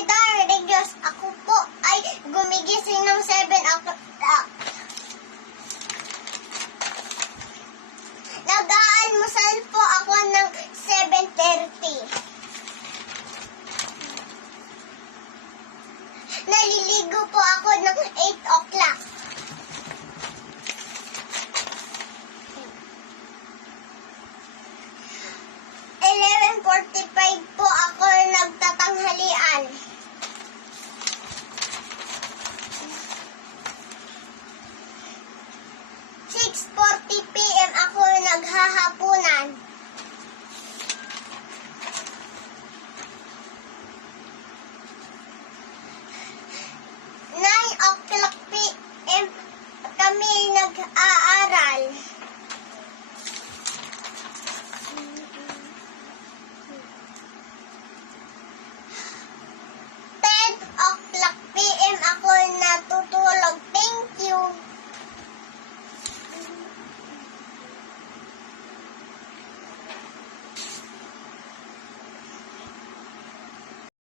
Kapitan Religious, ako po ay gumigising ng 7 o'clock. Nag-aalmusal po ako ng 7:30.